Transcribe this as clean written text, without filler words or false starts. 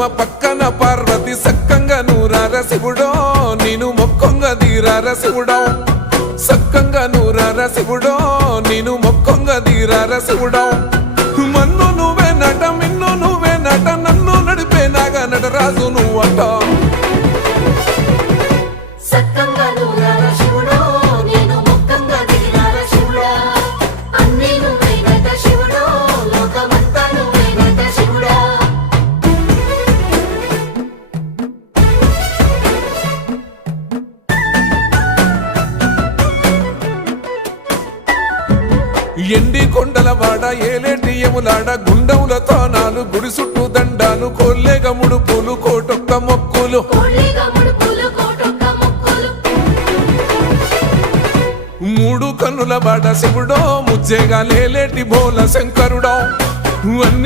బతుకమ్మ పక్కన పార్వతి సక్కంగా నూరార శివుడో నేను మొక్కొంగ దీరార శివుడో సక్కంగా నూరార శివుడో నేను మొక్కొంగ దీరార శివుడో మన్ను నువ్వే నట మిన్ను నువ్వే నట నన్ను నడిపే నాగా నటరాజు నువ్వట ఎండి కొండలవాడ ఏలేటి యములాడ గుండములతో నాలు గుడి చుట్టూ దండాలు కొల్లేగ ముడుపులు కోటొక్క మొక్కులు మూడు కన్నుల వాడ శివుడో ముజ్జేగా లేలేటి బోల శంకరుడో